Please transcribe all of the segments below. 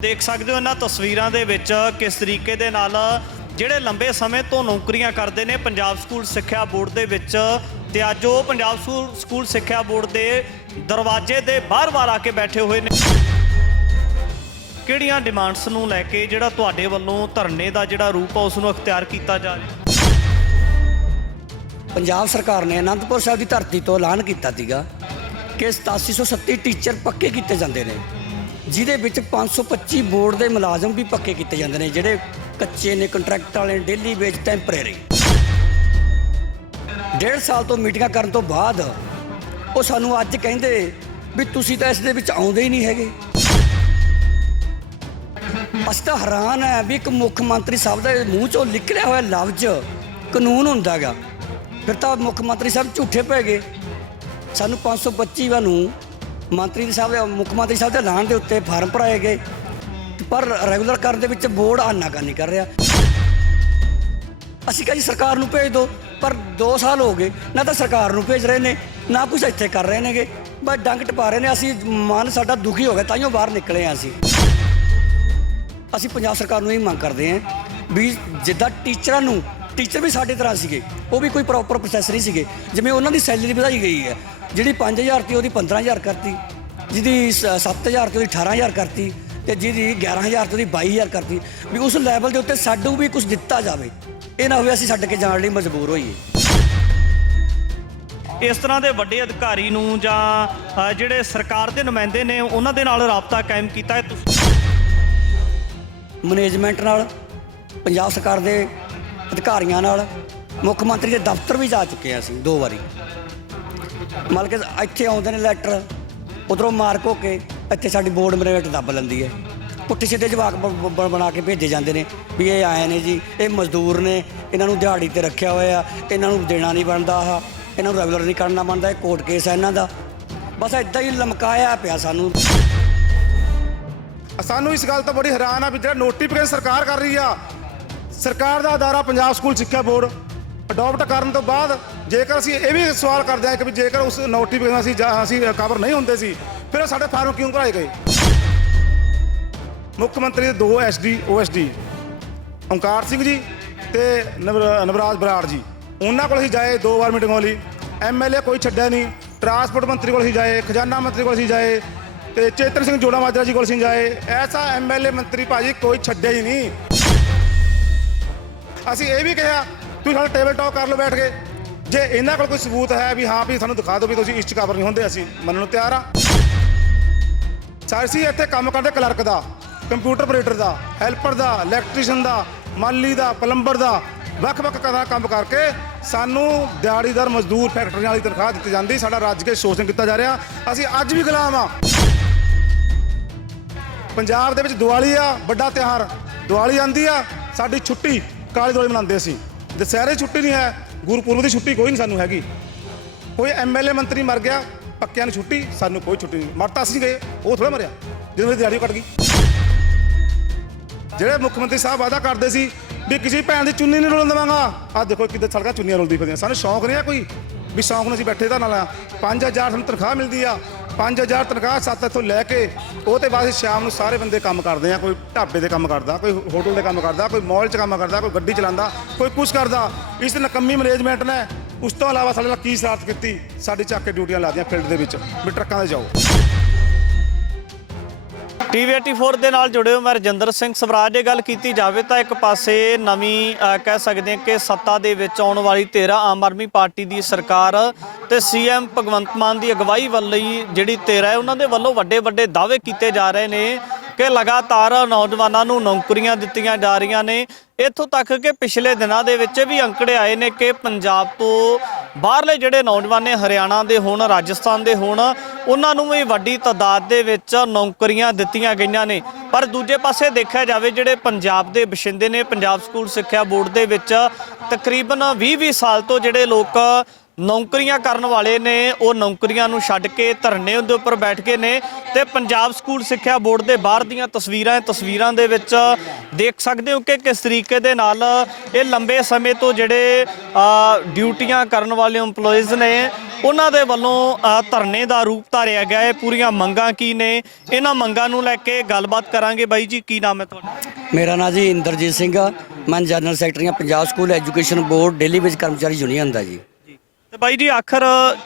देख सकते हो इन्हां तस्वीरां दे विच किस तरीके दे नाल ਜਿਹੜੇ ਲੰਬੇ ਸਮੇਂ ਤੋਂ ਨੌਕਰੀਆਂ ਕਰਦੇ ਨੇ ਪੰਜਾਬ ਸਕੂਲ ਸਿੱਖਿਆ ਬੋਰਡ ਦੇ ਵਿੱਚ ਤੇ ਅੱਜ ਉਹ ਪੰਜਾਬ ਸਕੂਲ ਸਿੱਖਿਆ ਬੋਰਡ ਦੇ ਦਰਵਾਜ਼ੇ ਦੇ ਬਾਹਰ-ਬਾਹਰ ਆ ਕੇ ਬੈਠੇ ਹੋਏ ਨੇ। ਕਿਹੜੀਆਂ ਡਿਮਾਂਡਸ ਨੂੰ ਲੈ ਕੇ ਜਿਹੜਾ ਤੁਹਾਡੇ ਵੱਲੋਂ ਧਰਨੇ ਦਾ ਜਿਹੜਾ ਰੂਪ ਆ ਉਸ ਨੂੰ ਅਖਤਿਆਰ ਕੀਤਾ ਜਾ ਰਿਹਾ? ਪੰਜਾਬ ਸਰਕਾਰ ਨੇ ਅਨੰਦਪੁਰ ਸਾਹਿਬ ਦੀ ਧਰਤੀ ਤੋਂ ਐਲਾਨ ਕੀਤਾ ਸੀਗਾ ਕਿ 8737 ਟੀਚਰ ਪੱਕੇ ਕੀਤੇ ਜਾਂਦੇ ਨੇ, ਜਿਹਦੇ ਵਿੱਚ 525 ਬੋਰਡ ਦੇ ਮੁਲਾਜ਼ਮ ਵੀ ਪੱਕੇ ਕੀਤੇ ਜਾਂਦੇ ਨੇ, ਜਿਹੜੇ ਕੱਚੇ ਨੇ, ਕੰਟਰੈਕਟ ਵਾਲੇ, ਡੇਲੀ ਵੇਜ, ਟੈਂਪਰੇਰੀ। 1.5 ਸਾਲ ਤੋਂ ਮੀਟਿੰਗਾਂ ਕਰਨ ਤੋਂ ਬਾਅਦ ਉਹ ਸਾਨੂੰ ਅੱਜ ਕਹਿੰਦੇ ਵੀ ਤੁਸੀਂ ਤਾਂ ਇਸ ਦੇ ਵਿੱਚ ਆਉਂਦੇ ਹੀ ਨਹੀਂ ਹੈਗੇ। ਅਸੀਂ ਤਾਂ ਹੈਰਾਨ ਹੈ ਵੀ ਇੱਕ ਮੁੱਖ ਮੰਤਰੀ ਸਾਹਿਬ ਦੇ ਮੂੰਹ 'ਚੋਂ ਨਿਕਲਿਆ ਹੋਇਆ ਲਫ਼ਜ਼ ਕਾਨੂੰਨ ਹੁੰਦਾ ਗਾ, ਫਿਰ ਤਾਂ ਮੁੱਖ ਮੰਤਰੀ ਸਾਹਿਬ ਝੂਠੇ ਪੈ ਗਏ। ਸਾਨੂੰ 525 ਨੂੰ ਮੁੱਖ ਮੰਤਰੀ ਸਾਹਿਬ ਦੇ ਐਲਾਨ ਦੇ ਉੱਤੇ ਫਾਰਮ ਭਰਾਏ ਗਏ, ਪਰ ਰੈਗੂਲਰ ਕਰਨ ਦੇ ਵਿੱਚ ਬੋਰਡ ਆਨਾਕਾਨੀ ਕਰ ਰਿਹਾ। ਅਸੀਂ ਕਿਹਾ ਜੀ ਸਰਕਾਰ ਨੂੰ ਭੇਜ ਦਿਓ, ਪਰ 2 ਸਾਲ ਹੋ ਗਏ, ਨਾ ਤਾਂ ਸਰਕਾਰ ਨੂੰ ਭੇਜ ਰਹੇ ਨੇ, ਨਾ ਕੁਛ ਇੱਥੇ ਕਰ ਰਹੇ ਨੇਗੇ, ਬਸ ਡੰਗ ਟਪਾ ਰਹੇ ਨੇ। ਅਸੀਂ ਮਨ ਸਾਡਾ ਦੁਖੀ ਹੋ ਗਿਆ, ਤਾਈਓ ਬਾਹਰ ਨਿਕਲੇ ਹਾਂ। ਅਸੀਂ ਪੰਜਾਬ ਸਰਕਾਰ ਨੂੰ ਇਹ ਮੰਗ ਕਰਦੇ ਹਾਂ ਵੀ ਜਿੱਦਾਂ ਟੀਚਰ ਵੀ ਸਾਡੇ ਤਰ੍ਹਾਂ ਸੀਗੇ, ਉਹ ਵੀ ਕੋਈ ਪ੍ਰੋਪਰ ਪ੍ਰੋਸੈਸ ਨਹੀਂ ਸੀਗੇ। ਜਿਵੇਂ ਉਹਨਾਂ ਦੀ ਸੈਲਰੀ ਵਧਾਈ ਗਈ ਹੈ, ਜਿਹੜੀ 5000 ਤੀ ਉਹਦੀ 15000 ਕਰਤੀ, ਜਿਹਦੀ 7000 ਤੀ ਉਹਦੀ 18000 ਕਰਤੀ, ਤੇ ਜਿਹਦੀ 11000 ਤੇ ਉਹਦੀ 22000 ਕਰਤੀ। ਵੀ ਉਸ ਲੈਵਲ ਦੇ ਉੱਤੇ ਸਾਨੂੰ ਵੀ ਕੁਝ ਦਿੱਤਾ ਜਾਵੇ, ਇਹ ਨਾ ਹੋਵੇ ਅਸੀਂ ਛੱਡ ਕੇ ਜਾਣ ਲਈ ਮਜਬੂਰ ਹੋਈਏ। ਇਸ ਤਰ੍ਹਾਂ ਦੇ ਵੱਡੇ ਅਧਿਕਾਰੀ ਨੂੰ ਜਾਂ ਜਿਹੜੇ ਸਰਕਾਰ ਦੇ ਨੁਮਾਇੰਦੇ ਨੇ ਉਹਨਾਂ ਦੇ ਨਾਲ ਰਾਬਤਾ ਕਾਇਮ ਕੀਤਾ ਹੈ ਤੁਸੀਂ? ਮੈਨੇਜਮੈਂਟ ਨਾਲ, ਪੰਜਾਬ ਸਰਕਾਰ ਦੇ ਅਧਿਕਾਰੀਆਂ ਨਾਲ, ਮੁੱਖ ਮੰਤਰੀ ਦੇ ਦਫ਼ਤਰ ਵੀ ਜਾ ਚੁੱਕੇ ਹਾਂ ਅਸੀਂ 2 ਵਾਰੀ। ਮਤਲਬ ਕਿ ਇੱਥੇ ਆਉਂਦੇ ਨੇ ਲੈਟਰ, ਉੱਧਰੋਂ ਮਾਰਕ ਹੋ ਕੇ ਇੱਥੇ ਸਾਡੀ ਬੋਰਡ ਮਰੇਟ ਦੱਬ ਲੈਂਦੀ ਹੈ। ਪੁੱਠੇ ਸਿੱਧੇ ਜਵਾਕ ਬਣਾ ਕੇ ਭੇਜੇ ਜਾਂਦੇ ਨੇ ਵੀ ਇਹ ਆਏ ਨੇ ਜੀ, ਇਹ ਮਜ਼ਦੂਰ ਨੇ, ਇਹਨਾਂ ਨੂੰ ਦਿਹਾੜੀ 'ਤੇ ਰੱਖਿਆ ਹੋਇਆ, ਇਹਨਾਂ ਨੂੰ ਦੇਣਾ ਨਹੀਂ ਬਣਦਾ, ਆਹ ਇਹਨਾਂ ਨੂੰ ਰੈਗੂਲਰ ਨਹੀਂ ਕਰਨਾ ਬਣਦਾ, ਇਹ ਕੋਰਟ ਕੇਸ ਹੈ ਇਹਨਾਂ ਦਾ। ਬਸ ਇੱਦਾਂ ਹੀ ਲਮਕਾਇਆ ਪਿਆ ਸਾਨੂੰ। ਸਾਨੂੰ ਇਸ ਗੱਲ ਤੋਂ ਬੜੀ ਹੈਰਾਨ ਆ ਵੀ ਜਿਹੜਾ ਨੋਟੀਫਿਕੇਸ਼ਨ ਸਰਕਾਰ ਕਰ ਰਹੀ ਆ, ਸਰਕਾਰ ਦਾ ਅਦਾਰਾ ਪੰਜਾਬ ਸਕੂਲ ਸਿੱਖਿਆ ਬੋਰਡ ਅਡੋਪਟ ਕਰਨ ਤੋਂ ਬਾਅਦ ਜੇਕਰ ਅਸੀਂ ਇਹ ਵੀ ਸਵਾਲ ਕਰਦੇ ਹਾਂ ਕਿ ਵੀ ਜੇਕਰ ਉਸ ਨੋਟੀਫਿਕੇਸ਼ਨ ਅਸੀਂ ਕਵਰ ਨਹੀਂ ਹੁੰਦੇ ਸੀ, ਫਿਰ ਸਾਡੇ ਫਾਰਮ ਕਿਉਂ ਭਰਾਏ ਗਏ? ਮੁੱਖ ਮੰਤਰੀ ਦੇ 2 OSD ਓਂਕਾਰ ਸਿੰਘ ਜੀ ਤੇ ਨਵਰਾਜ ਬਰਾੜ ਜੀ, ਉਹਨਾਂ ਕੋਲ ਅਸੀਂ ਜਾਏ 2 ਵਾਰ ਮੀਟਿੰਗ ਲਈ। MLA ਕੋਈ ਛੱਡਿਆ ਨਹੀਂ। ਟਰਾਂਸਪੋਰਟ ਮੰਤਰੀ ਕੋਲ ਅਸੀਂ ਜਾਏ, ਖਜ਼ਾਨਾ ਮੰਤਰੀ ਕੋਲ ਅਸੀਂ ਜਾਏ, ਤੇ ਚੇਤਨ ਸਿੰਘ ਜੋੜਾ ਮਾਜਰਾ ਜੀ ਕੋਲ ਅਸੀਂ ਜਾਏ। ਐਸਾ MLA ਮੰਤਰੀ ਭਾਜੀ ਕੋਈ ਛੱਡਿਆ ਹੀ ਨਹੀਂ। ਅਸੀਂ ਇਹ ਵੀ ਕਿਹਾ ਤੁਸੀਂ ਸਾਡੇ ਟੇਬਲ ਟਾਕ ਕਰ ਲਓ ਬੈਠ ਕੇ, ਜੇ ਇਹਨਾਂ ਕੋਲ ਕੋਈ ਸਬੂਤ ਹੈ ਵੀ ਹਾਂ ਵੀ ਸਾਨੂੰ ਦਿਖਾ ਦਿਓ ਵੀ ਤੁਸੀਂ ਇਸ 'ਚ ਕਵਰ ਨਹੀਂ ਹੁੰਦੇ, ਅਸੀਂ ਮੰਨਣ ਨੂੰ ਤਿਆਰ ਆ। ਅਸੀਂ ਇੱਥੇ ਕੰਮ ਕਰਦੇ ਕਲਰਕ ਦਾ, ਕੰਪਿਊਟਰ ਆਪਰੇਟਰ ਦਾ, ਹੈਲਪਰ ਦਾ, ਇਲੈਕਟ੍ਰੀਸ਼ੀਅਨ ਦਾ, ਮਾਲੀ ਦਾ, ਪਲੰਬਰ ਦਾ, ਵੱਖ-ਵੱਖ ਕੰਮ ਕਰਕੇ ਸਾਨੂੰ ਦਿਹਾੜੀਦਾਰ ਮਜ਼ਦੂਰ ਫੈਕਟਰੀਆਂ ਵਾਲੀ ਤਨਖਾਹ ਦਿੱਤੀ ਜਾਂਦੀ। ਸਾਡਾ ਰੱਜ ਕੇ ਸ਼ੋਸ਼ਣ ਕੀਤਾ ਜਾ ਰਿਹਾ। ਅਸੀਂ ਅੱਜ ਵੀ ਗੁਲਾਮ ਆ। ਪੰਜਾਬ ਦੇ ਵਿੱਚ ਦੀਵਾਲੀ ਆ, ਵੱਡਾ ਤਿਉਹਾਰ ਦੀਵਾਲੀ ਆਉਂਦੀ ਆ, ਸਾਡੀ ਛੁੱਟੀ ਕਾਲੀ ਦੀਵਾਲੀ ਮਨਾਉਂਦੇ ਅਸੀਂ। ਦੁਸਹਿਰੇ ਛੁੱਟੀ ਨਹੀਂ ਹੈ, ਗੁਰਪੁਰਬ ਦੀ ਛੁੱਟੀ ਕੋਈ ਨਹੀਂ ਸਾਨੂੰ ਹੈਗੀ। ਕੋਈ MLA ਮੰਤਰੀ ਮਰ ਗਿਆ, ਪੱਕਿਆਂ ਨੂੰ ਛੁੱਟੀ, ਸਾਨੂੰ ਕੋਈ ਛੁੱਟੀ ਨਹੀਂ। ਮਰ ਤਾਂ ਅਸੀਂ ਗਏ, ਉਹ ਥੋੜ੍ਹਾ ਮਰਿਆ ਜਦੋਂ ਮੇਰੀ ਦਿਹਾੜੀ ਕੱਟ ਗਈ। ਜਿਹੜੇ ਮੁੱਖ ਮੰਤਰੀ ਸਾਹਿਬ ਵਾਅਦਾ ਕਰਦੇ ਸੀ ਵੀ ਕਿਸੇ ਭੈਣ ਦੀ ਚੁੰਨੀ ਨਹੀਂ ਰੋਲਣ ਦੇਵਾਂਗਾ, ਆਹ ਦੇਖੋ ਕਿੱਦਾਂ ਸੜਕਾਂ ਚੁੰਨੀਆਂ ਰੋਲਦੀ ਫਿਰਦੀਆਂ। ਸਾਨੂੰ ਸ਼ੌਂਕ ਨਹੀਂ ਆ ਕੋਈ ਵੀ ਸ਼ੌਂਕ ਨੂੰ ਅਸੀਂ ਬੈਠੇ ਤਾਂ ਨਾਲ 5000 ਸਾਨੂੰ ਤਨਖਾਹ ਮਿਲਦੀ ਆ, 5000 ਤਨਖਾਹ 7 ਇੱਥੋਂ ਲੈ ਕੇ ਉਹ ਤੋਂ ਬਾਅਦ ਸ਼ਾਮ ਨੂੰ ਸਾਰੇ ਬੰਦੇ ਕੰਮ ਕਰਦੇ ਆ। ਕੋਈ ਢਾਬੇ 'ਤੇ ਕੰਮ ਕਰਦਾ, ਕੋਈ ਹੋਟਲ 'ਤੇ ਕੰਮ ਕਰਦਾ, ਕੋਈ ਮਾਲ 'ਚ ਕੰਮ ਕਰਦਾ, ਕੋਈ ਗੱਡੀ ਚਲਾਉਂਦਾ, ਕੋਈ ਕੁਛ ਕਰਦਾ। ਇਸ ਨਕੰਮੀ ਮੈਨੇਜਮੈਂਟ ਨੇ ਉਸ ਤੋਂ ਇਲਾਵਾ ਸਾਡੇ ਨਾਲ ਕੀ ਸ਼ਰਾਰਤ ਕੀਤੀ, ਸਾਡੀ ਚੱਕ ਕੇ ਡਿਊਟੀਆਂ ਲਾ ਦਿੱਤੀਆਂ ਫੀਲਡ ਦੇ ਵਿੱਚ ਵੀ ਟਰੱਕਾਂ 'ਤੇ ਜਾਓ। TV 84 ਦੇ ਨਾਲ ਜੁੜੇ ਹੋ, ਮੈਂ ਰਜਿੰਦਰ ਸਿੰਘ ਸਵਰਾਜ। ਇਹ ਗੱਲ ਕੀਤੀ ਜਾਵੇ ਤਾਂ ਇੱਕ ਪਾਸੇ ਨਵੀਂ ਕਹਿ ਸਕਦੇ ਹਾਂ ਕਿ ਸੱਤਾ ਦੇ ਵਿੱਚ ਆਉਣ ਵਾਲੀ 13 ਆਮ ਆਦਮੀ ਪਾਰਟੀ ਦੀ ਸਰਕਾਰ ਤੇ CM ਭਗਵੰਤ ਮਾਨ ਦੀ ਅਗਵਾਈ ਵੱਲੋਂ ਜਿਹੜੀ 13 ਹੈ, ਉਹਨਾਂ ਦੇ ਵੱਲੋਂ ਵੱਡੇ ਦਾਅਵੇ ਕੀਤੇ ਜਾ ਰਹੇ ਨੇ ਕਿ ਲਗਾਤਾਰ ਨੌਜਵਾਨਾਂ ਨੂੰ ਨੌਕਰੀਆਂ ਦਿੱਤੀਆਂ ਜਾ ਰਹੀਆਂ ਨੇ। ਇੱਥੋਂ ਤੱਕ ਕਿ ਪਿਛਲੇ ਦਿਨਾਂ ਦੇ ਵਿੱਚ ਵੀ ਅੰਕੜੇ ਆਏ ਨੇ ਕਿ ਪੰਜਾਬ ਤੋਂ ਬਾਹਰਲੇ ਜਿਹੜੇ ਨੌਜਵਾਨ ਨੇ, ਹਰਿਆਣਾ ਦੇ ਹੋਣ, ਰਾਜਸਥਾਨ ਦੇ ਹੋਣ, ਉਹਨਾਂ ਨੂੰ ਵੀ ਵੱਡੀ ਤਾਦਾਦ ਦੇ ਵਿੱਚ ਨੌਕਰੀਆਂ ਦਿੱਤੀਆਂ ਗਈਆਂ ਨੇ। ਪਰ ਦੂਜੇ ਪਾਸੇ ਦੇਖਿਆ ਜਾਵੇ ਜਿਹੜੇ ਪੰਜਾਬ ਦੇ ਬਸ਼ਿੰਦੇ ਨੇ, ਪੰਜਾਬ ਸਕੂਲ ਸਿੱਖਿਆ ਬੋਰਡ ਦੇ ਵਿੱਚ ਤਕਰੀਬਨ 20 ਸਾਲ ਤੋਂ ਜਿਹੜੇ ਲੋਕ ਨੌਕਰੀਆਂ ਕਰਨ ਵਾਲੇ ਨੇ ਉਹ ਨੌਕਰੀਆਂ ਨੂੰ ਛੱਡ ਕੇ ਧਰਨੇ ਦੇ ਉੱਪਰ ਬੈਠ ਕੇ ਨੇ ਤੇ ਪੰਜਾਬ ਸਕੂਲ ਸਿੱਖਿਆ ਬੋਰਡ ਦੇ ਬਾਹਰ ਦੀਆਂ ਤਸਵੀਰਾਂ ਦੇ ਵਿੱਚ ਦੇਖ ਸਕਦੇ ਹੋ ਕਿ ਕਿਸ ਤਰੀਕੇ ਦੇ ਨਾਲ ਇਹ ਲੰਬੇ ਸਮੇਂ ਤੋਂ ਜਿਹੜੇ ਡਿਊਟੀਆਂ ਕਰਨ ਵਾਲੇ EMPLOYEES ਨੇ ਉਹਨਾਂ ਦੇ ਵੱਲੋਂ ਧਰਨੇ ਦਾ ਰੂਪ ਧਾਰਿਆ ਗਿਆ ਹੈ। ਪੂਰੀਆਂ ਮੰਗਾਂ ਕੀ ਨੇ, ਇਹਨਾਂ ਮੰਗਾਂ ਨੂੰ ਲੈ ਕੇ ਗੱਲਬਾਤ ਕਰਾਂਗੇ। ਬਾਈ ਜੀ ਕੀ ਨਾਮ ਹੈ ਤੁਹਾਡਾ? ਮੇਰਾ ਨਾਂ ਜੀ ਇੰਦਰਜੀਤ ਸਿੰਘ ਆ। ਮੈਂ ਜਨਰਲ ਸੈਕਟਰੀ ਹਾਂ Punjab school education board daily veg ਕਰਮਚਾਰੀ ਯੂਨੀਅਨ ਦਾ ਜੀ। ਤੇ ਬਾਈ ਜੀ ਆਖਰ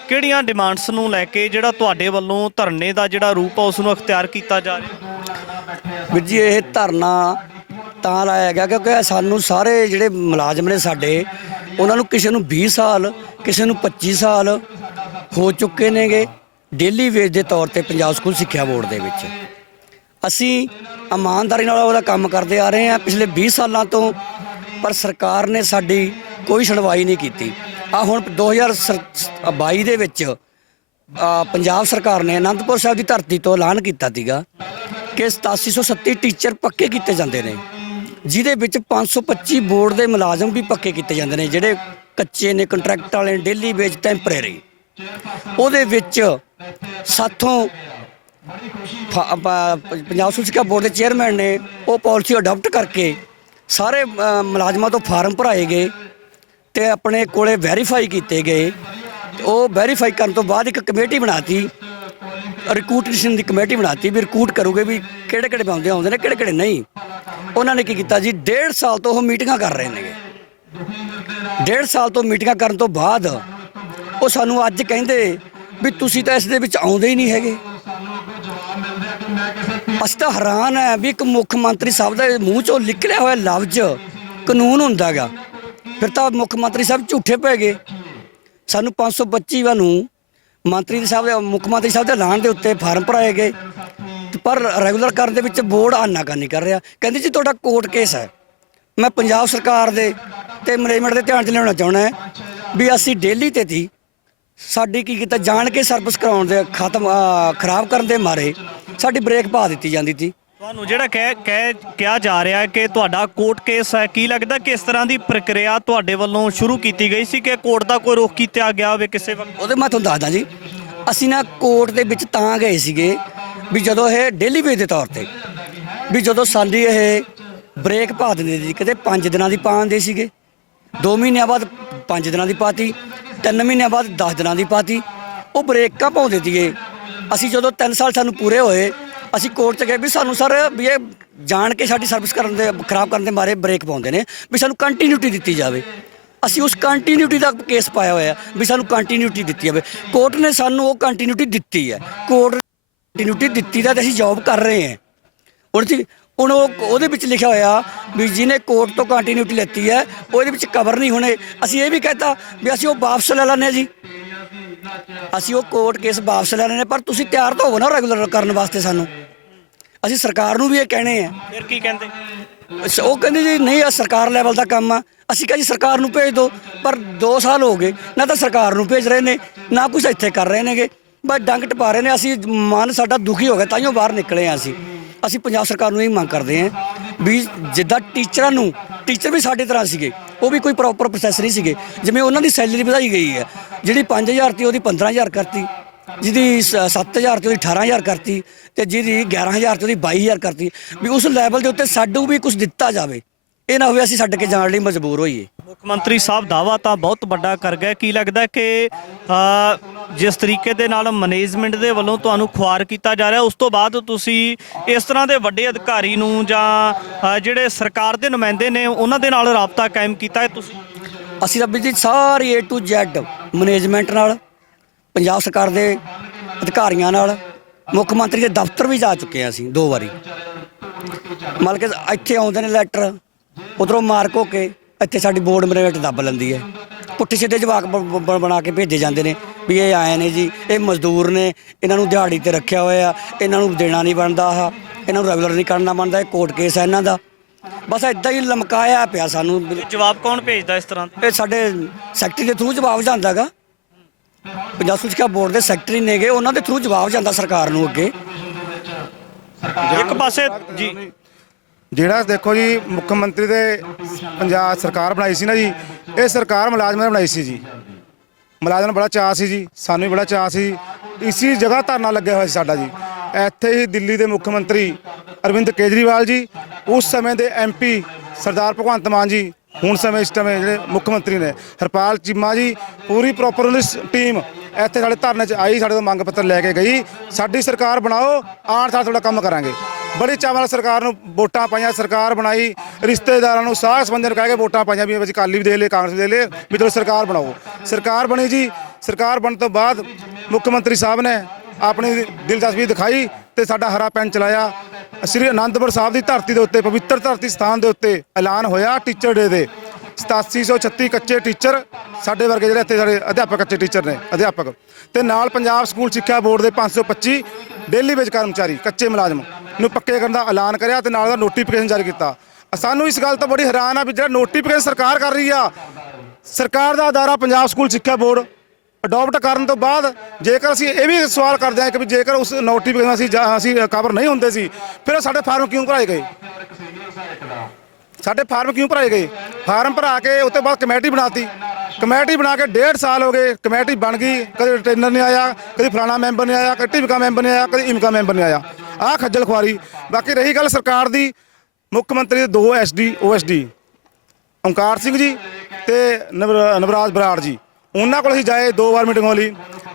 ਕਿਹੜੀਆਂ ਡਿਮਾਂਡਸ ਨੂੰ ਲੈ ਕੇ ਜਿਹੜਾ ਤੁਹਾਡੇ ਵੱਲੋਂ ਧਰਨੇ ਦਾ ਜਿਹੜਾ ਰੂਪ ਆ ਉਸ ਨੂੰ ਅਖਤਿਆਰ ਕੀਤਾ ਜਾ ਰਿਹਾ? ਵੀਰ ਜੀ ਇਹ ਧਰਨਾ ਤਾਂ ਲਾਇਆ ਗਿਆ ਕਿਉਂਕਿ ਸਾਨੂੰ ਸਾਰੇ ਜਿਹੜੇ ਮੁਲਾਜ਼ਮ ਨੇ ਸਾਡੇ ਉਹਨਾਂ ਨੂੰ ਕਿਸੇ ਨੂੰ 20 ਸਾਲ ਕਿਸੇ ਨੂੰ 25 ਸਾਲ ਹੋ ਚੁੱਕੇ ਨੇਗੇ ਡੇਲੀ ਵੇਜ ਦੇ ਤੌਰ ਤੇ ਪੰਜਾਬ ਸਕੂਲ ਸਿੱਖਿਆ ਬੋਰਡ ਦੇ ਵਿੱਚ। ਅਸੀਂ ਇਮਾਨਦਾਰੀ ਨਾਲ ਉਹਦਾ ਕੰਮ ਕਰਦੇ ਆ ਰਹੇ ਹਾਂ ਪਿਛਲੇ 20 ਸਾਲਾਂ ਤੋਂ, ਪਰ ਸਰਕਾਰ ਨੇ ਸਾਡੀ ਕੋਈ ਸੁਣਵਾਈ ਨਹੀਂ ਕੀਤੀ। ਆ ਹੁਣ 2022 ਦੇ ਵਿੱਚ ਪੰਜਾਬ ਸਰਕਾਰ ਨੇ ਅਨੰਦਪੁਰ ਸਾਹਿਬ ਦੀ ਧਰਤੀ ਤੋਂ ਐਲਾਨ ਕੀਤਾ ਸੀਗਾ ਕਿ 8737 ਟੀਚਰ ਪੱਕੇ ਕੀਤੇ ਜਾਂਦੇ ਨੇ, ਜਿਹਦੇ ਵਿੱਚ 525 ਬੋਰਡ ਦੇ ਮੁਲਾਜ਼ਮ ਵੀ ਪੱਕੇ ਕੀਤੇ ਜਾਂਦੇ ਨੇ ਜਿਹੜੇ ਕੱਚੇ ਨੇ, ਕੰਟਰੈਕਟ ਵਾਲੇ ਨੇ, ਡੇਲੀ ਵੇਜ ਟੈਂਪਰੇਰੀ। ਉਹਦੇ ਵਿੱਚ ਸਾਥੋਂ ਪੰਜਾਬ ਸਕੂਲ ਸਿੱਖਿਆ ਬੋਰਡ ਦੇ ਚੇਅਰਮੈਨ ਨੇ ਉਹ ਪਾਲਿਸੀ ਅਡਾਪਟ ਕਰਕੇ ਸਾਰੇ ਮੁਲਾਜ਼ਮਾਂ ਤੋਂ ਫਾਰਮ ਭਰਾਏ ਗਏ ਤੇ ਆਪਣੇ ਕੋਲੇ ਵੈਰੀਫਾਈ ਕੀਤੇ ਗਏ। ਉਹ ਵੈਰੀਫਾਈ ਕਰਨ ਤੋਂ ਬਾਅਦ ਇੱਕ ਕਮੇਟੀ ਬਣਾਤੀ, ਰਿਕਰੂਟੇਸ਼ਨ ਦੀ ਕਮੇਟੀ ਬਣਾਤੀ ਵੀ ਰਿਕਰੂਟ ਕਰੂਗੇ ਵੀ ਕਿਹੜੇ ਕਿਹੜੇ ਬੰਦੇ ਆਉਂਦੇ ਨੇ ਕਿਹੜੇ ਕਿਹੜੇ ਨਹੀਂ। ਉਹਨਾਂ ਨੇ ਕੀ ਕੀਤਾ ਜੀ 1.5 ਸਾਲ ਤੋਂ ਉਹ ਮੀਟਿੰਗਾਂ ਕਰ ਰਹੇ ਨੇਗੇ। 1.5 ਸਾਲ ਤੋਂ ਮੀਟਿੰਗਾਂ ਕਰਨ ਤੋਂ ਬਾਅਦ ਉਹ ਸਾਨੂੰ ਅੱਜ ਕਹਿੰਦੇ ਵੀ ਤੁਸੀਂ ਤਾਂ ਇਸ ਦੇ ਵਿੱਚ ਆਉਂਦੇ ਹੀ ਨਹੀਂ ਹੈਗੇ। ਅਸੀਂ ਤਾਂ ਹੈਰਾਨ ਹੈ ਵੀ ਇੱਕ ਮੁੱਖ ਮੰਤਰੀ ਸਾਹਿਬ ਦੇ ਮੂੰਹ ਚੋਂ ਨਿਕਲਿਆ ਹੋਇਆ ਲਫ਼ਜ਼ ਕਾਨੂੰਨ ਹੁੰਦਾ ਗਾ, ਫਿਰ ਤਾਂ ਮੁੱਖ ਮੰਤਰੀ ਸਾਹਿਬ ਝੂਠੇ ਪੈ ਗਏ। ਸਾਨੂੰ 525 ਨੂੰ ਮੁੱਖ ਮੰਤਰੀ ਸਾਹਿਬ ਦੇ ਐਲਾਨ ਦੇ ਉੱਤੇ ਫਾਰਮ ਭਰਾਏ ਗਏ, ਪਰ ਰੈਗੂਲਰ ਕਰਨ ਦੇ ਵਿੱਚ ਬੋਰਡ ਆਨਾਕਾਨੀ ਕਰ ਰਿਹਾ। ਕਹਿੰਦੇ ਜੀ ਤੁਹਾਡਾ ਕੋਰਟ ਕੇਸ ਹੈ। ਮੈਂ ਪੰਜਾਬ ਸਰਕਾਰ ਦੇ ਤੇ ਮੈਨੇਜਮੈਂਟ ਦੇ ਧਿਆਨ 'ਚ ਲਿਆਉਣਾ ਚਾਹੁੰਦਾ ਵੀ ਅਸੀਂ ਡੇਲੀ ਤੇ ਸੀ, ਸਾਡੀ ਕੀ ਕੀਤਾ ਜਾਣ ਕੇ ਸਰਵਿਸ ਕਰਾਉਣ ਦੇ ਖਰਾਬ ਕਰਨ ਦੇ ਮਾਰੇ ਸਾਡੀ ਬ੍ਰੇਕ ਪਾ ਦਿੱਤੀ ਜਾਂਦੀ ਸੀ। ਤੁਹਾਨੂੰ ਜਿਹੜਾ ਕਿਹਾ ਜਾ ਰਿਹਾ ਕਿ ਤੁਹਾਡਾ ਕੋਰਟ ਕੇਸ ਹੈ, ਕੀ ਲੱਗਦਾ ਕਿ ਇਸ ਤਰ੍ਹਾਂ ਦੀ ਪ੍ਰਕਿਰਿਆ ਤੁਹਾਡੇ ਵੱਲੋਂ ਸ਼ੁਰੂ ਕੀਤੀ ਗਈ ਸੀ ਕਿ ਕੋਰਟ ਦਾ ਕੋਈ ਰੋਕ ਕੀਤਾ ਗਿਆ ਹੋਵੇ ਕਿਸੇ ਵਕਤ? ਉਹਦੇ ਮੈਂ ਤੁਹਾਨੂੰ ਦੱਸਦਾ ਜੀ, ਅਸੀਂ ਨਾ ਕੋਰਟ ਦੇ ਵਿੱਚ ਤਾਂ ਗਏ ਸੀਗੇ ਵੀ ਜਦੋਂ ਇਹ ਡੇਲੀ ਵੇਜ ਦੇ ਤੌਰ ਤੇ ਵੀ ਜਦੋਂ ਸਾਡੀ ਇਹ ਬ੍ਰੇਕ ਪਾ ਦਿੰਦੇ ਸੀ, ਕਿਤੇ 5 ਦਿਨਾਂ ਦੀ ਪਾ ਦਿੰਦੇ ਸੀਗੇ, 2 ਮਹੀਨਿਆਂ ਬਾਅਦ 5 ਦਿਨਾਂ ਦੀ ਪਾਤੀ, 3 ਮਹੀਨਿਆਂ ਬਾਅਦ 10 ਦਿਨਾਂ ਦੀ ਪਾਤੀ। ਉਹ ਬ੍ਰੇਕਾਂ ਪਾਉਂਦੇ ਸੀਗੇ। ਅਸੀਂ ਜਦੋਂ 3 ਸਾਲ ਸਾਨੂੰ ਪੂਰੇ ਹੋਏ ਅਸੀਂ ਕੋਰਟ 'ਚ ਗਏ ਵੀ ਸਾਨੂੰ ਸਰ ਵੀ ਇਹ ਜਾਣ ਕੇ ਸਾਡੀ ਸਰਵਿਸ ਕਰਨ ਦੇ ਖਰਾਬ ਕਰਨ ਦੇ ਮਾਰੇ ਬ੍ਰੇਕ ਪਾਉਂਦੇ ਨੇ, ਵੀ ਸਾਨੂੰ ਕੰਟੀਨਿਊਟੀ ਦਿੱਤੀ ਜਾਵੇ। ਅਸੀਂ ਉਸ ਕੰਟੀਨਿਊਟੀ ਦਾ ਕੇਸ ਪਾਇਆ ਹੋਇਆ ਵੀ ਸਾਨੂੰ ਕੰਟੀਨਿਊਟੀ ਦਿੱਤੀ ਜਾਵੇ। ਕੋਰਟ ਨੇ ਸਾਨੂੰ ਉਹ ਕੰਟੀਨਿਊਟੀ ਦਿੱਤੀ ਹੈ। ਕੋਰਟ ਨੇ ਕੰਟੀਨਿਊਟੀ ਦਿੱਤੀ ਦਾ ਤੇ ਅਸੀਂ ਜੌਬ ਕਰ ਰਹੇ ਹਾਂ। ਹੁਣ ਉਹਦੇ ਵਿੱਚ ਲਿਖਿਆ ਹੋਇਆ ਵੀ ਜਿਹਨੇ ਕੋਰਟ ਤੋਂ ਕੰਟੀਨਿਊਟੀ ਲੈਤੀ ਹੈ ਉਹਦੇ ਵਿੱਚ ਕਵਰ ਨਹੀਂ ਹੋਣੇ। ਅਸੀਂ ਇਹ ਵੀ ਕਹਿਤਾ ਵੀ ਅਸੀਂ ਉਹ ਵਾਪਸ ਲੈ ਲੈਂਦੇ ਹਾਂ ਜੀ, ਅਸੀਂ ਉਹ ਕੋਰਟ ਕੇਸ ਵਾਪਸ ਲੈ ਲੈਣੇ, ਪਰ ਤੁਸੀਂ ਤਿਆਰ ਤਾਂ ਹੋਵੋ ਨਾ ਰੈਗੂਲਰ ਕਰਨ ਵਾਸਤੇ। ਸਾਨੂੰ ਅਸੀਂ ਸਰਕਾਰ ਨੂੰ ਵੀ ਇਹ ਕਹਿਣੇ ਆ। ਫਿਰ ਕੀ ਕਹਿੰਦੇ? ਉਹ ਕਹਿੰਦੇ ਜੀ ਨਹੀਂ, ਆ ਸਰਕਾਰ ਲੈਵਲ ਦਾ ਕੰਮ ਆ। ਅਸੀਂ ਕਿਹਾ ਜੀ ਸਰਕਾਰ ਨੂੰ ਭੇਜ ਦਿਓ, ਪਰ 2 ਸਾਲ ਹੋ ਗਏ ਨਾ ਤਾਂ ਸਰਕਾਰ ਨੂੰ ਭੇਜ ਰਹੇ ਨੇ ਨਾ ਕੁਛ ਇੱਥੇ ਕਰ ਰਹੇ ਨੇਗੇ, ਬਸ ਡੰਗ ਟਪਾ ਰਹੇ ਨੇ। ਅਸੀਂ ਮਨ ਸਾਡਾ ਦੁਖੀ ਹੋ ਗਿਆ, ਤਾਈਓ ਬਾਹਰ ਨਿਕਲੇ ਆ। ਅਸੀਂ ਪੰਜਾਬ ਸਰਕਾਰ ਨੂੰ ਇਹ ਮੰਗ ਕਰਦੇ ਹਾਂ ਵੀ ਜਿੱਦਾਂ ਟੀਚਰਾਂ ਨੂੰ, ਟੀਚਰ ਵੀ ਸਾਡੇ ਤਰ੍ਹਾਂ ਸੀਗੇ, ਉਹ ਵੀ ਕੋਈ ਪ੍ਰੋਪਰ ਪ੍ਰੋਸੈਸ ਨਹੀਂ ਸੀਗੇ। ਜਿਵੇਂ ਉਹਨਾਂ ਦੀ ਸੈਲਰੀ ਵਧਾਈ ਗਈ ਹੈ, ਜਿਹੜੀ 5000 ਤੀ ਉਹਦੀ 15000 ਕਰਤੀ, ਜਿਹਦੀ 7000 ਤੇ ਉਹਦੀ 18000 ਕਰਤੀ, ਤੇ ਜਿਹਦੀ 11000 ਤੇ ਉਹਦੀ 22000 ਕਰਤੀ। ਵੀ ਉਸ ਲੈਵਲ ਦੇ ਉੱਤੇ ਸਾਨੂੰ ਵੀ ਕੁਝ ਦਿੱਤਾ ਜਾਵੇ, ਇਹ ਨਾ ਹੋਵੇ ਅਸੀਂ ਛੱਡ ਕੇ ਜਾਣ ਲਈ ਮਜਬੂਰ ਹੋਈਏ। ਮੁੱਖ ਮੰਤਰੀ ਸਾਹਿਬ ਦਾਅਵਾ ਤਾਂ ਬਹੁਤ ਵੱਡਾ ਕਰ ਗਏ। ਕੀ ਲੱਗਦਾ ਕਿ ਜਿਸ ਤਰੀਕੇ ਦੇ ਨਾਲ ਮੈਨੇਜਮੈਂਟ ਦੇ ਵੱਲੋਂ ਤੁਹਾਨੂੰ ਖੁਆਰ ਕੀਤਾ ਜਾ ਰਿਹਾ, ਉਸ ਤੋਂ ਬਾਅਦ ਤੁਸੀਂ ਇਸ ਤਰ੍ਹਾਂ ਦੇ ਵੱਡੇ ਅਧਿਕਾਰੀ ਨੂੰ ਜਾਂ ਜਿਹੜੇ ਸਰਕਾਰ ਦੇ ਨੁਮਾਇੰਦੇ ਨੇ ਉਹਨਾਂ ਦੇ ਨਾਲ ਰਾਬਤਾ ਕਾਇਮ ਕੀਤਾ ਹੈ ਤੁਸੀਂ? ਅਸੀਂ ਤਾਂ ਜੀ ਸਾਰੀ A to Z ਮੈਨੇਜਮੈਂਟ ਨਾਲ, ਪੰਜਾਬ ਸਰਕਾਰ ਦੇ ਅਧਿਕਾਰੀਆਂ ਨਾਲ, ਮੁੱਖ ਮੰਤਰੀ ਦੇ ਦਫ਼ਤਰ ਵੀ ਜਾ ਚੁੱਕੇ ਹਾਂ ਅਸੀਂ 2 ਵਾਰੀ। ਮਤਲਬ ਕਿ ਇੱਥੇ ਆਉਂਦੇ ਨੇ ਲੈਟਰ, ਉੱਧਰੋਂ ਮਾਰਕ ਹੋ ਕੇ ਇੱਥੇ ਸਾਡੀ ਬੋਰਡ ਮੈਨੇਜਮੈਂਟ ਦੱਬ ਲੈਂਦੀ ਹੈ। ਪੁੱਠੇ ਸਿੱਧੇ ਜਵਾਕ ਬਣਾ ਕੇ ਭੇਜੇ ਜਾਂਦੇ ਨੇ ਵੀ ਇਹ ਆਏ ਨੇ ਜੀ, ਇਹ ਮਜ਼ਦੂਰ ਨੇ, ਇਹਨਾਂ ਨੂੰ ਦਿਹਾੜੀ ਤੇ ਰੱਖਿਆ ਹੋਇਆ, ਇਹਨਾਂ ਨੂੰ ਦੇਣਾ ਨਹੀਂ ਬਣਦਾ, ਆਹ ਇਹਨਾਂ ਨੂੰ ਰੈਗੂਲਰ ਨਹੀਂ ਕਰਨਾ ਬਣਦਾ, ਇਹ ਕੋਰਟ ਕੇਸ ਹੈ ਇਹਨਾਂ ਦਾ। ਬਸ ਇੱਦਾਂ ਹੀ ਲਮਕਾਇਆ ਪਿਆ ਸਾਨੂੰ। ਜਵਾਬ ਕੌਣ ਭੇਜਦਾ ਇਸ ਤਰ੍ਹਾਂ? ਇਹ ਸਾਡੇ ਸੈਕਟਰੀ ਦੇ ਥਰੂ ਜਵਾਬ ਜਾਂਦਾ ਹੈਗਾ। ਪੰਜਾਬ ਸਕੂਲ ਸਿੱਖਿਆ ਬੋਰਡ ਦੇ ਸੈਕਟਰੀ ਨੇਗੇ, ਉਹਨਾਂ ਦੇ ਥਰੂ ਜਵਾਬ ਜਾਂਦਾ ਸਰਕਾਰ ਨੂੰ ਅੱਗੇ। ਇੱਕ ਪਾਸੇ ਜੀ ਜਿਹੜਾ ਦੇਖੋ ਜੀ ਮੁੱਖ ਮੰਤਰੀ ਦੇ ਪੰਜਾਬ ਸਰਕਾਰ ਬਣਾਈ ਸੀ ਨਾ ਜੀ, ਇਹ ਸਰਕਾਰ ਮੁਲਾਜ਼ਮਾਂ ਨੇ ਬਣਾਈ ਸੀ ਜੀ। ਮੁਲਾਜ਼ਮ ਬੜਾ ਚਾਅ ਸੀ ਜੀ, ਸਾਨੂੰ ਵੀ ਬੜਾ ਚਾਅ ਸੀ। ਇਸੀ ਜਗ੍ਹਾ ਧਰਨਾ ਲੱਗਿਆ ਹੋਇਆ ਸੀ ਸਾਡਾ ਜੀ। ਇੱਥੇ ਹੀ ਦਿੱਲੀ ਦੇ ਮੁੱਖ ਮੰਤਰੀ ਅਰਵਿੰਦ ਕੇਜਰੀਵਾਲ ਜੀ, ਉਸ ਸਮੇਂ ਦੇ MP ਸਰਦਾਰ ਭਗਵੰਤ ਮਾਨ ਜੀ, ਹੁਣ ਇਸ ਸਮੇਂ ਜਿਹੜੇ ਮੁੱਖ ਮੰਤਰੀ ਨੇ ਹਰਪਾਲ ਚੀਮਾ ਜੀ, ਪੂਰੀ ਪ੍ਰੋਪਰ ਉਹਦੀ ਟੀਮ ਇੱਥੇ ਸਾਡੇ ਧਰਨੇ 'ਚ ਆਈ, ਸਾਡੇ ਤੋਂ ਮੰਗ ਪੱਤਰ ਲੈ ਕੇ ਗਈ। ਸਾਡੀ ਸਰਕਾਰ ਬਣਾਓ, ਆਉਣ ਸਾਲ ਤੁਹਾਡਾ ਕੰਮ ਕਰਾਂਗੇ। ਬੜੀ ਚਾਅ ਨਾਲ ਸਰਕਾਰ ਨੂੰ ਵੋਟਾਂ ਪਾਈਆਂ, ਸਰਕਾਰ ਬਣਾਈ, ਰਿਸ਼ਤੇਦਾਰਾਂ ਨੂੰ ਸਾਹ ਸੰਬੰਧਨ ਕਹਿ ਕੇ ਵੋਟਾਂ ਪਾਈਆਂ ਵੀ ਅਸੀਂ ਅਕਾਲੀ ਵੀ ਦੇ ਲਏ, ਕਾਂਗਰਸ ਵੀ ਦੇ ਲਏ, ਵੀ ਚਲੋ ਸਰਕਾਰ ਬਣਾਓ। ਸਰਕਾਰ ਬਣੀ ਜੀ। ਸਰਕਾਰ ਬਣਨ ਤੋਂ ਬਾਅਦ ਮੁੱਖ ਮੰਤਰੀ ਸਾਹਿਬ ਨੇ ਆਪਣੀ ਦਿਲਚਸਪੀ ਦਿਖਾਈ ਤੇ ਸਾਡਾ ਹਰਾ ਪੈਨ ਚਲਾਇਆ। ਸ੍ਰੀ ਅਨੰਦਪੁਰ ਸਾਹਿਬ ਦੀ ਧਰਤੀ ਦੇ ਉੱਤੇ, ਪਵਿੱਤਰ ਧਰਤੀ ਸਥਾਨ ਦੇ ਉੱਤੇ ਐਲਾਨ ਹੋਇਆ ਟੀਚਰ ਡੇ ਦੇ। 8736 ਕੱਚੇ ਟੀਚਰ, ਸਾਡੇ ਵਰਗੇ ਜਿਹੜੇ ਇੱਥੇ ਸਾਡੇ ਅਧਿਆਪਕ ਕੱਚੇ ਟੀਚਰ ਨੇ ਅਧਿਆਪਕ, ਤੇ ਨਾਲ ਪੰਜਾਬ ਸਕੂਲ ਸਿੱਖਿਆ ਬੋਰਡ ਦੇ 525 ਡੇਲੀ ਵੇਜ ਕਰਮਚਾਰੀ ਕੱਚੇ ਮੁਲਾਜ਼ਮ ਨੂੰ ਪੱਕੇ ਕਰਨ ਦਾ ਐਲਾਨ ਕਰਿਆ ਤੇ ਨਾਲ ਦਾ ਨੋਟੀਫਿਕੇਸ਼ਨ ਜਾਰੀ ਕੀਤਾ। ਸਾਨੂੰ ਇਸ ਗੱਲ ਤੋਂ ਬੜੀ ਹੈਰਾਨ ਆ ਵੀ ਜਿਹੜਾ ਨੋਟੀਫਿਕੇਸ਼ਨ ਸਰਕਾਰ ਕਰ ਰਹੀ ਆ, ਸਰਕਾਰ ਦਾ ਅਦਾਰਾ ਪੰਜਾਬ ਸਕੂਲ ਸਿੱਖਿਆ ਬੋਰਡ ਅਡਾਪਟ ਕਰਨ ਤੋਂ ਬਾਅਦ ਜੇਕਰ ਅਸੀਂ ਇਹ ਵੀ ਸਵਾਲ ਕਰਦੇ ਹਾਂ ਕਿ ਵੀ ਜੇਕਰ ਉਸ ਨੋਟੀਫਿਕੇਸ਼ਨ ਅਸੀਂ ਕਵਰ ਨਹੀਂ ਹੁੰਦੇ ਸੀ, ਫਿਰ ਸਾਡੇ ਫਾਰਮ ਕਿਉਂ ਭਰਾਏ ਗਏ? ਸਾਡੇ ਫਾਰਮ ਕਿਉਂ ਭਰਾਏ ਗਏ? ਫਾਰਮ ਭਰਾ ਕੇ ਉਸ ਤੋਂ ਬਾਅਦ ਕਮੇਟੀ ਬਣਾਤੀ। ਕਮੇਟੀ ਬਣਾ ਕੇ 1.5 ਸਾਲ ਹੋ ਗਏ, ਕਮੇਟੀ ਬਣ ਗਈ, ਕਦੇ ਟ੍ਰੇਨਰ ਨਹੀਂ ਆਇਆ, ਕਦੇ ਫਲਾਣਾ ਮੈਂਬਰ ਨਹੀਂ ਆਇਆ, ਕਦੇ ਢਿਮਕਾ ਮੈਂਬਰ ਨਹੀਂ ਆਇਆ, ਕਦੇ ਇਮਕਾ ਮੈਂਬਰ ਨਹੀਂ ਆਇਆ। ਆਹ ਖੱਜਲ ਖੁਆਰੀ। ਬਾਕੀ ਰਹੀ ਗੱਲ ਸਰਕਾਰ ਦੀ, ਮੁੱਖ ਮੰਤਰੀ ਦੇ 2 SD OSD ਓਂਕਾਰ ਸਿੰਘ ਜੀ ਤੇ ਨਵਰਾਜ ਬਰਾੜ ਜੀ, ਉਹਨਾਂ ਕੋਲ ਅਸੀਂ ਜਾਏ 2 ਵਾਰ ਮੀਟਿੰਗ ਹੋਈ।